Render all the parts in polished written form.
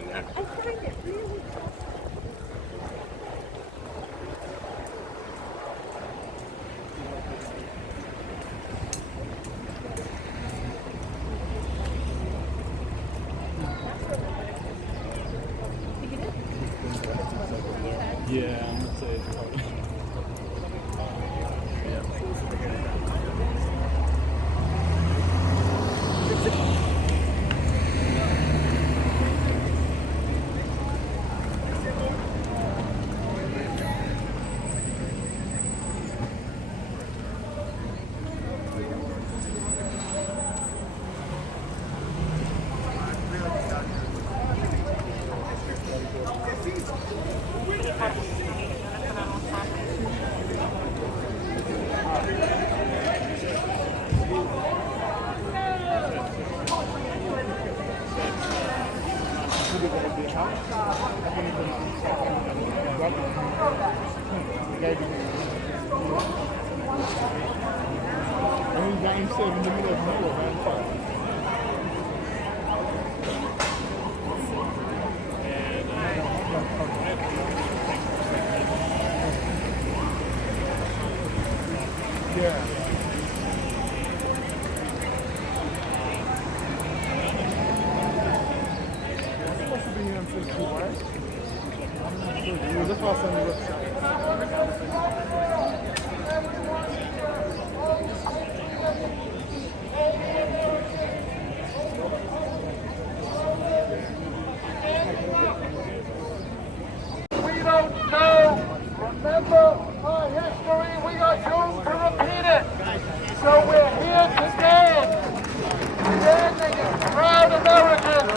in there. I find it really tough. Yeah, I'm gonna say it's hard. Game 7 in the middle of nowhere, man. Yeah. It's supposed to be here until 2, right? I'm not sure. That's why I sent the website. We don't know. Remember our history. We are doomed to repeat it. So we're here to stand. Standing as proud Americans.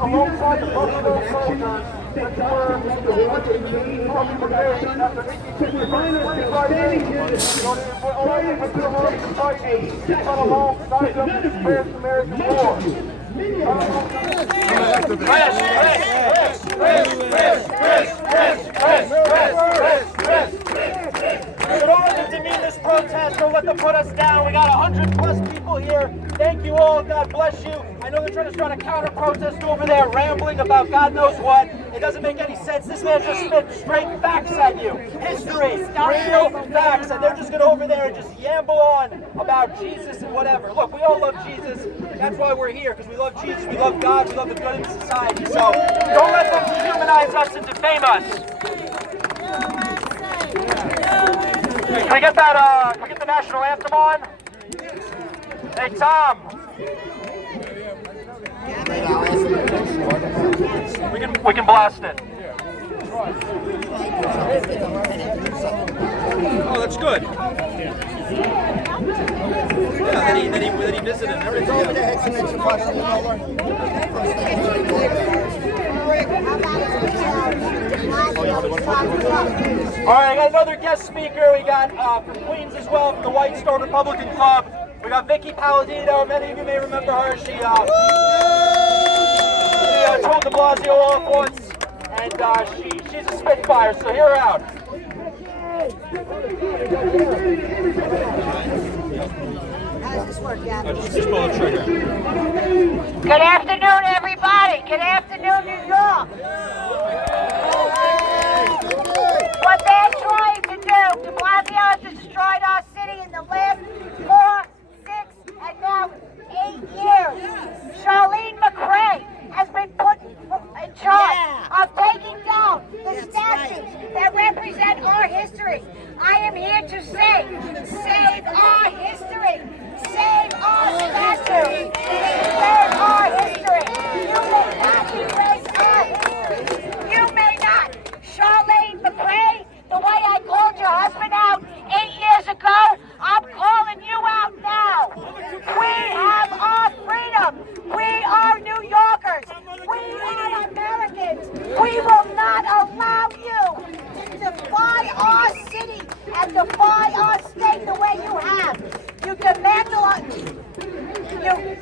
Alongside the Buffalo soldiers that were alongside them in the Spanish-American War. In order to demean this protest, don't let them put us down. We got 100+ people here. Thank you all. God bless you. I know they're trying to start a counter-protest over there, rambling about God knows what. It doesn't make any sense. This man just spit straight facts at you. History, real facts, and they're just going to over there and just yamble on about Jesus and whatever. Look, we all love Jesus. That's why we're here, because we love Jesus, we love God, we love the good in society. So don't let them dehumanize us and defame us. Can we get that, can we get the national anthem on? Hey, Tom. We can blast it. Oh, that's good. Yeah, then he visited and everything. All right, I got another guest speaker. We got from Queens as well, from the White Stone Republican Club. We got Vicky Palladino. Many of you may remember her. She told de Blasio all at once, and she's a spitfire. So hear her out. How does this work, Gavin? Just pull the trigger. Good afternoon, everybody. Good afternoon, New York. What they're trying to do, de Blasio has destroyed our city in the last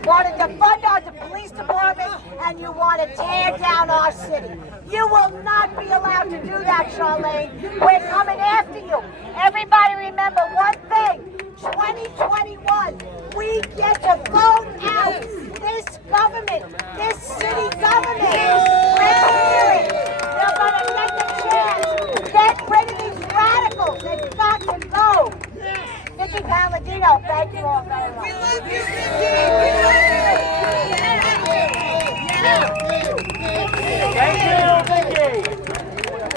want to defund our police department, and you want to tear down our city. You will not be allowed to do that, Charlene. We're coming after you. Everybody remember one thing. 2021, we get to vote out this government, this city government. We're hearing. They're going to get the chance. Get rid of these radicals. They've got to go. Vicky Palladino, thank you all very much. Thank you, Vicky.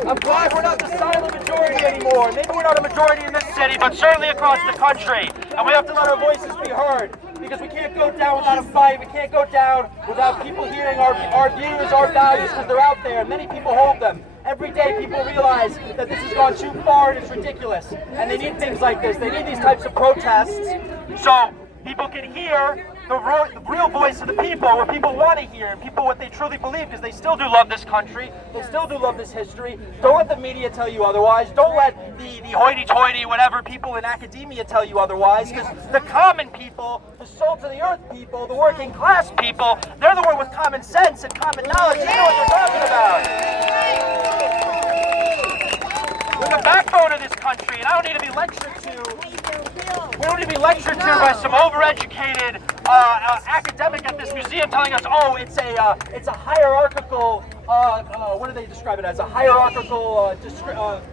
I'm glad we're not the silent majority anymore. Maybe we're not a majority in this city, but certainly across the country. And we have to let our voices be heard, because we can't go down without a fight. We can't go down without people hearing our views, our values, because they're out there. Many people hold them. Every day people realize that this has gone too far and it's ridiculous. And they need things like this. They need these types of protests so people can hear the real voice of the people, what people want to hear, and people what they truly believe, because they still do love this country, they still do love this history. Don't let the media tell you otherwise. Don't let the hoity-toity, whatever, people in academia tell you otherwise, because the common people, the salt-of-the-earth people, the working-class people, they're the one with common sense and common knowledge. They know what they're talking about. We're the backbone of this country, and I don't need to be lectured to. We don't need to be lectured to by some overeducated academic at this museum telling us, oh, it's a hierarchical, what do they describe it as? A hierarchical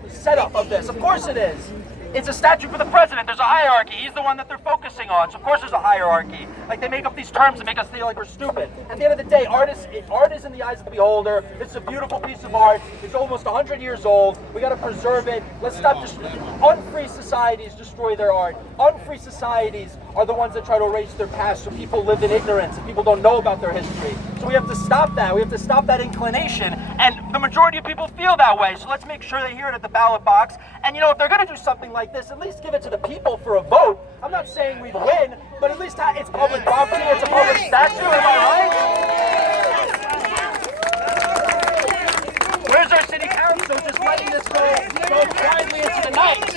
setup of this. Of course it is. It's a statue for the president. There's a hierarchy. He's the one that they're focusing on. So of course there's a hierarchy. Like, they make up these terms to make us feel like we're stupid. At the end of the day, art is in the eyes of the beholder. It's a beautiful piece of art. It's almost 100 years old. We got to preserve it. Let's stop unfree societies destroy their art. Unfree societies are the ones that try to erase their past, so people live in ignorance and people don't know about their history. So we have to stop that. We have to stop that inclination. And the majority of people feel that way. So let's make sure they hear it at the ballot box. And if they're going to do something like this, at least give it to the people for a vote. I'm not saying we'd win, but at least it's public property, it's a public statue, am I right? Where's our city council just letting this go quietly into the night?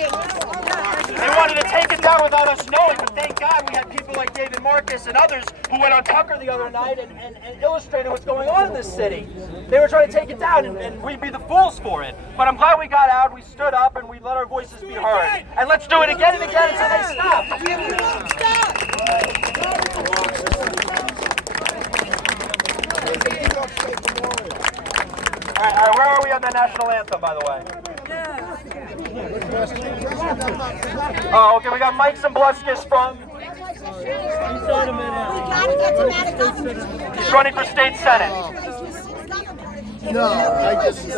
They wanted to take it down without us knowing, but thank God we had people like David Marcus and others who went on Tucker the other night and illustrated what's going on in this city. They were trying to take it down, and we'd be the fools for it. But I'm glad we got out, we stood up, and we let our voices be heard. And let's do it again and again until they stop. All right, where are we on the national anthem, by the way? Oh, okay, we got Mike Zambluskis from... He's running for state senate. No, I just...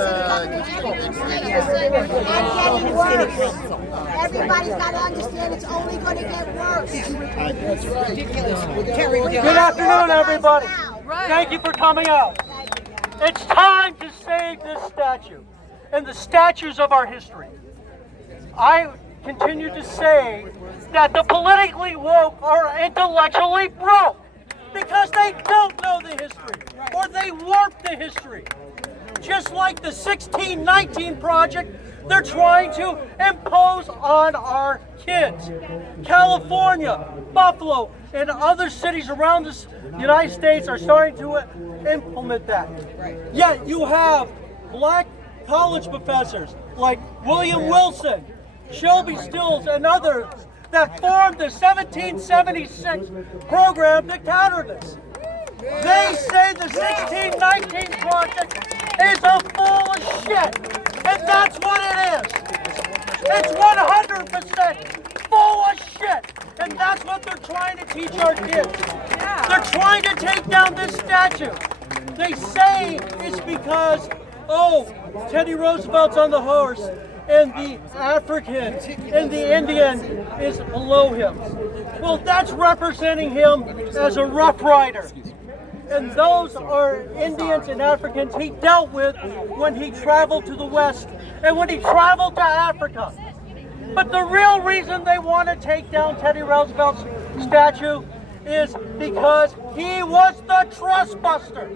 Everybody's got to understand it's only going to get worse. That's right. Good afternoon, everybody. Thank you for coming out. It's time to save this statue and the statues of our history. I continue to say that the politically woke are intellectually broke because they don't know the history or they warp the history. Just like the 1619 Project, they're trying to impose on our kids. California, Buffalo, and other cities around the United States are starting to implement that. Yet you have black college professors like William Wilson, Shelby Stills, and others that formed the 1776 program to counter this. They say the 1619 Project is a full of shit, and that's what it is. It's 100% full of shit, and that's what they're trying to teach our kids. They're trying to take down this statue. They say it's because, Teddy Roosevelt's on the horse, and the African and the Indian is below him. Well, that's representing him as a rough rider. And those are Indians and Africans he dealt with when he traveled to the West and when he traveled to Africa. But the real reason they want to take down Teddy Roosevelt's statue is because he was the trust buster.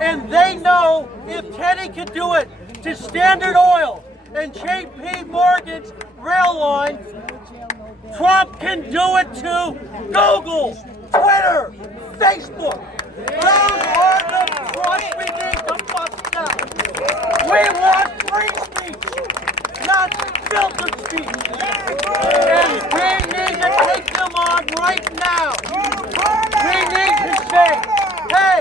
And they know if Teddy could do it to Standard Oil and JP Morgan's rail line, Trump can do it to Google, Twitter, Facebook. Those are the trust we need to bust out. We want free speech, not filtered speech. And we need to take them on right now. We need to say, hey,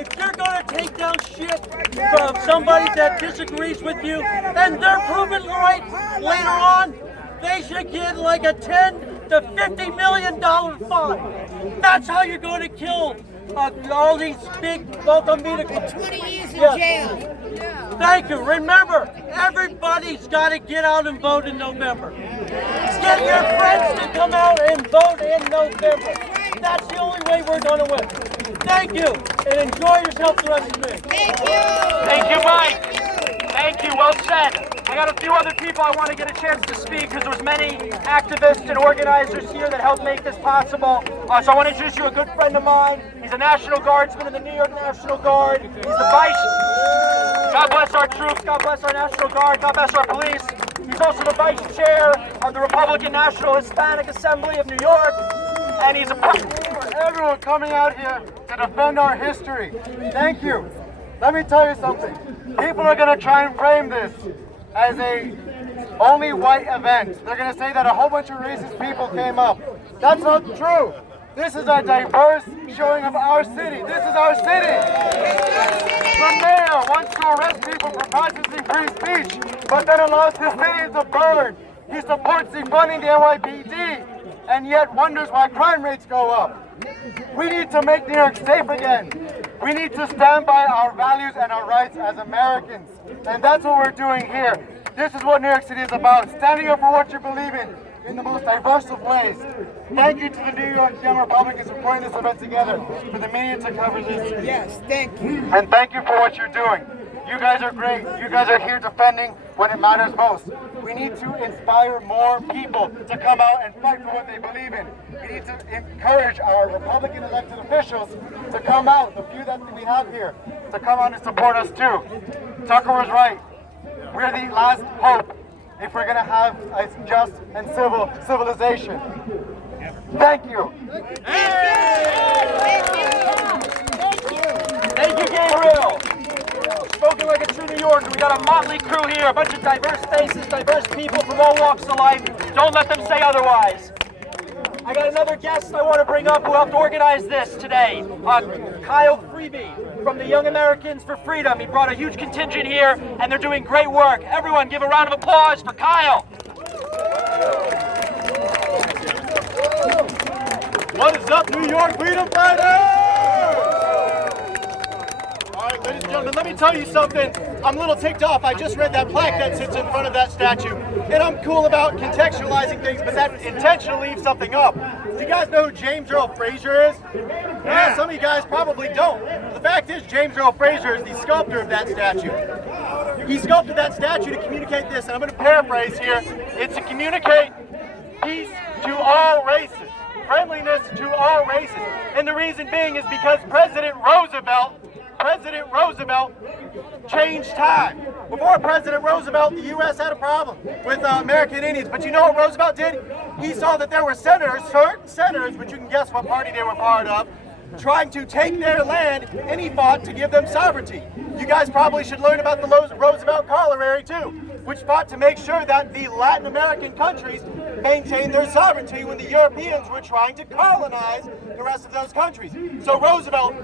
if you're going to take down shit from somebody that disagrees with you, and they're proven right later on, they should get like a $10 to $50 million fine. That's how you're going to kill all these big multimedia. 20 years in Yes. jail. Thank you. Remember, everybody's got to get out and vote in November. Get your friends to come out and vote in November. That's the only way we're going to win. Thank you, and enjoy yourself the rest of the day. Thank you. Thank you, Mike. Thank you. Well said. I got a few other people I want to get a chance to speak because there's many activists and organizers here that helped make this possible. So I want to introduce you to a good friend of mine. He's a National Guardsman in the New York National Guard. He's the vice. God bless our troops. God bless our National Guard. God bless our police. He's also the vice chair of the Republican National Hispanic Assembly of New York. And he's a For everyone coming out here to defend our history. Thank you. Let me tell you something. People are going to try and frame this as a only white event. They're going to say that a whole bunch of racist people came up. That's not true. This is a diverse showing of our city. This is our city. The mayor wants to arrest people for practicing free speech, but then allows his city to burn. He supports defunding the NYPD, and yet wonders why crime rates go up. We need to make New York safe again. We need to stand by our values and our rights as Americans. And that's what we're doing here. This is what New York City is about, standing up for what you believe in the most diverse of ways. Thank you to the New York Young Republicans for putting this event together, for the media to cover this. Yes, thank you. And thank you for what you're doing. You guys are great. You guys are here defending when it matters most. We need to inspire more people to come out and fight for what they believe in. We need to encourage our Republican elected officials to come out, the few that we have here, to come out and support us too. Tucker was right. We're the last hope if we're going to have a just and civil civilization. Thank you. Thank you, Gabriel. Spoken like a true New Yorker. We got a motley crew here, a bunch of diverse faces, diverse people from all walks of life. Don't let them say otherwise. I got another guest I want to bring up who helped organize this today. Kyle Freeby from the Young Americans for Freedom. He brought a huge contingent here, and they're doing great work. Everyone give a round of applause for Kyle. What is up, New York freedom fighters? All right, ladies and gentlemen, let me tell you something. I'm a little ticked off. I just read that plaque that sits in front of that statue, and I'm cool about contextualizing things, but that intentionally leaves something up. Do you guys know who James Earl Fraser is? Yeah, some of you guys probably don't. The fact is, James Earl Fraser is the sculptor of that statue. He sculpted that statue to communicate this, and I'm going to paraphrase here. It's to communicate peace to all races, friendliness to all races. And the reason being is because President Roosevelt changed time. Before President Roosevelt, the U.S. had a problem with American Indians. But you know what Roosevelt did? He saw that there were senators, certain senators, but you can guess what party they were part of, trying to take their land, and he fought to give them sovereignty. You guys probably should learn about the Roosevelt Corollary too, which fought to make sure that the Latin American countries maintained their sovereignty when the Europeans were trying to colonize the rest of those countries. So Roosevelt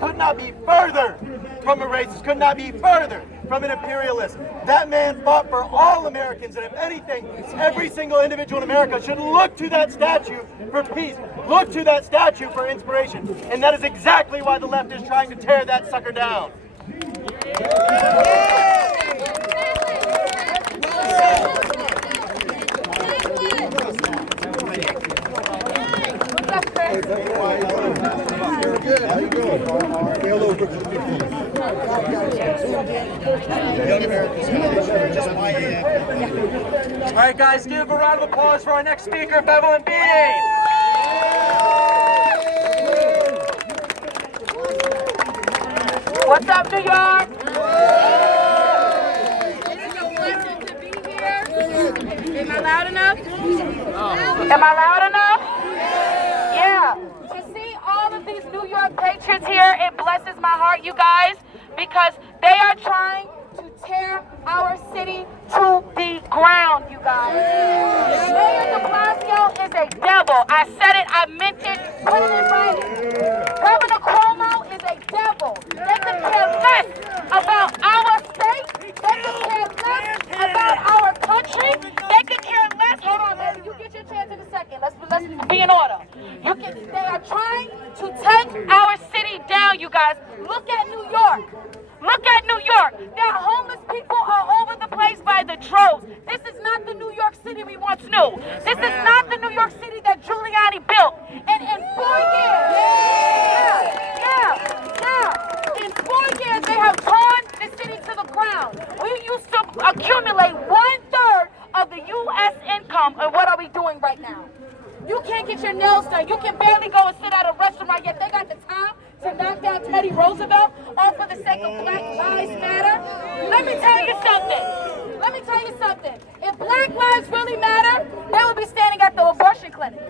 could not be further from a racist, could not be further from an imperialist. That man fought for all Americans, and if anything, every single individual in America should look to that statue for peace, look to that statue for inspiration. And that is exactly why the left is trying to tear that sucker down. All right, guys, give a round of applause for our next speaker, Bevelyn Beatty. What's up, New York? It's a pleasure to be here. Am I loud enough? Am I loud enough? Yeah. To see all of these New York Patriots here, it blesses my heart, you guys, because they are trying to tear our city to the ground, you guys. Mayor de Blasio is a devil. I said it, I meant it, put it in writing. Governor Cuomo is a devil. They could care less about our state. They could care less about our country. They could care less. Hold on, baby. You get your chance in a second. Let's be in order. They are trying to take our city down, you guys. Look at New York. Look at New York. There are homeless people all over the place by the droves. This is not the New York City we once knew. This is not the New York City that Giuliani built. And in 4 years, in 4 years, they have torn the city to the ground. We used to accumulate 1/3 of the U.S. income, and what are we doing right now? You can't get your nails done. You can barely go and sit at a restaurant, yet they got the time to knock down Teddy Roosevelt all for the sake of Black Lives Matter. Let me tell you something. If Black lives really matter, they would be standing at the abortion clinic.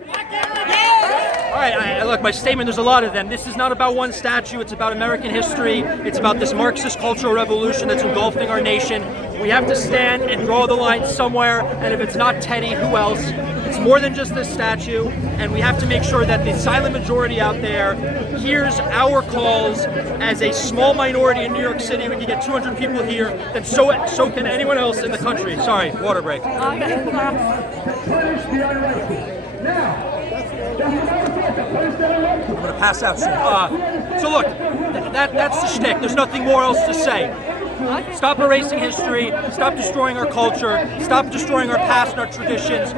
All right, look, my statement, there's a lot of them. This is not about one statue. It's about American history. It's about this Marxist cultural revolution that's engulfing our nation. We have to stand and draw the line somewhere, and if it's not Teddy, who else? It's more than just this statue, and we have to make sure that the silent majority out there hears our calls as a small minority in New York City. We can get 200 people here, then so can anyone else in the country. Sorry, water break. I'm gonna pass out soon. So look, that's the shtick. There's nothing more else to say. Stop erasing history, stop destroying our culture, stop destroying our past and our traditions.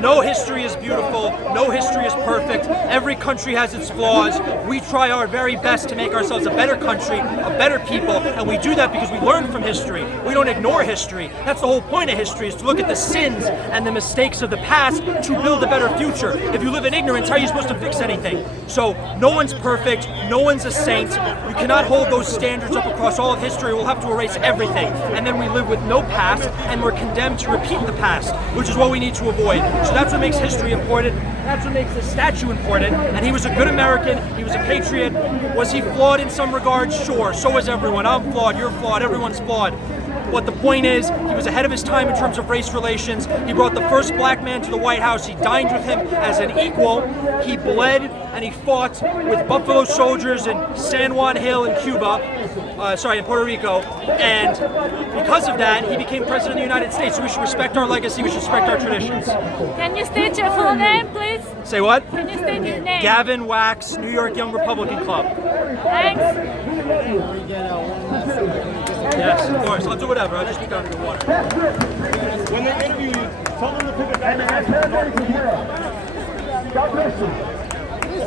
No history is beautiful, no history is perfect. Every country has its flaws. We try our very best to make ourselves a better country, a better people, and we do that because we learn from history. We don't ignore history. That's the whole point of history, is to look at the sins and the mistakes of the past to build a better future. If you live in ignorance, how are you supposed to fix anything? So no one's perfect, no one's a saint. You cannot hold those standards up across all of history. We'll have to erase everything, and then we live with no past, and we're condemned to repeat the past, which is what we need to avoid. So that's what makes history important. That's what makes the statue important. And he was a good American. He was a patriot. Was he flawed in some regards? Sure. So is everyone. I'm flawed. You're flawed. Everyone's flawed. But the point is, he was ahead of his time in terms of race relations. He brought the first black man to the White House. He dined with him as an equal. He bled and he fought with Buffalo Soldiers in San Juan Hill in Cuba, in Puerto Rico. And because of that, he became president of the United States. So we should respect our legacy. We should respect our traditions. Can you state your full name, please? Say what? Can you state your name? Gavin Wax, New York Young Republican Club. Thanks. Yes, of course. I'll do whatever. I'll just be down to the water. When they interview you, tell them to pick it And as President of God bless you.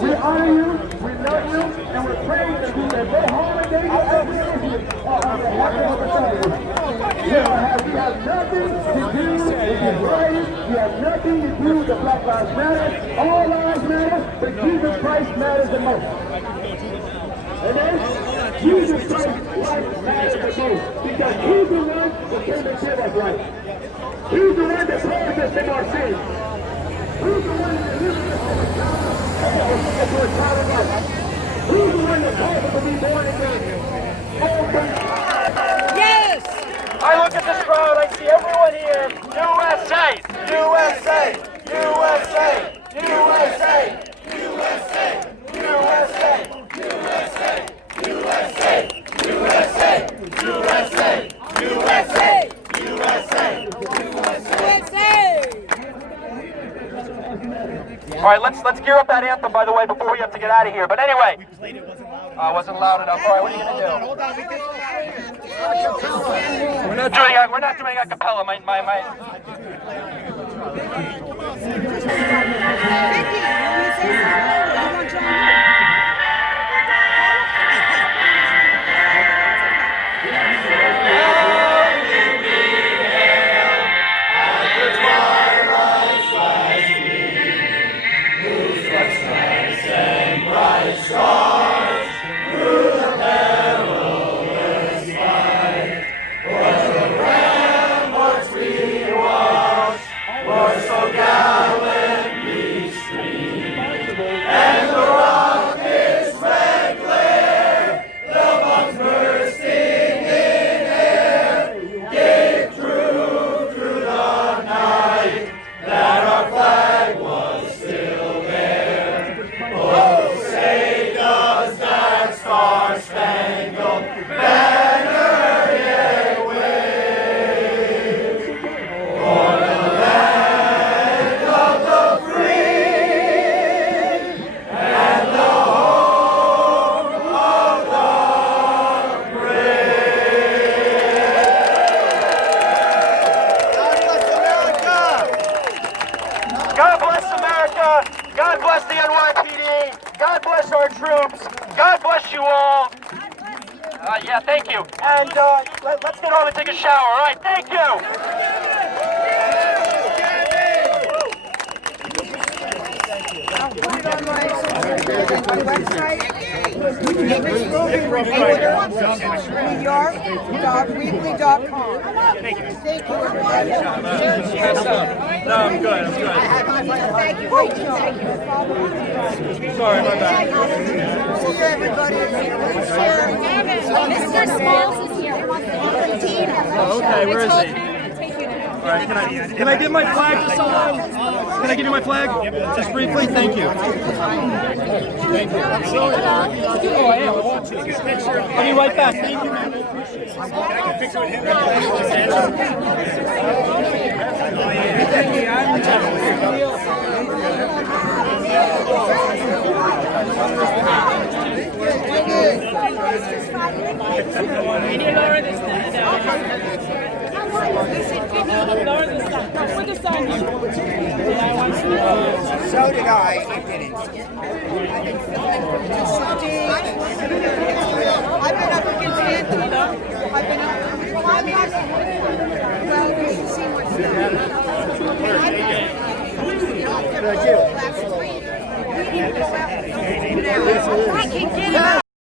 We honor you, we love you, and we're praying that you will go home and get your everything. We have nothing to do with the rioting. We have nothing to do with the Black Lives Matter. All lives matter, but Jesus Christ matters the most. Amen? Jesus Christ matters the most because he's the one that came and set us right. He's the one that saved us from our sins. He's the one that delivered us from the power of the child of God. He's the one that called us to be born again. Yes! I look at this crowd, I see everyone here. USA! USA! USA! USA! USA! USA! USA! USA! USA! USA! USA! USA! All right, let's gear up that anthem, by the way, before we have to get out of here. But anyway, wasn't loud enough. All right, what are you gonna do? We're not doing a cappella. and let's get home and take a shower. All right, thank you. NewYork.weekly.com. Thank you. No, I'm good. Thank you, Rachel. Thank you. Sorry, my bad. See you, everybody. Mr. Smalls is here. Okay, where is he? All right, can I give my flag to someone? Can I give you my flag? Just briefly, thank you. Thank you. Oh, I am. I'll be right back. Thank you, man. So did I. It didn't.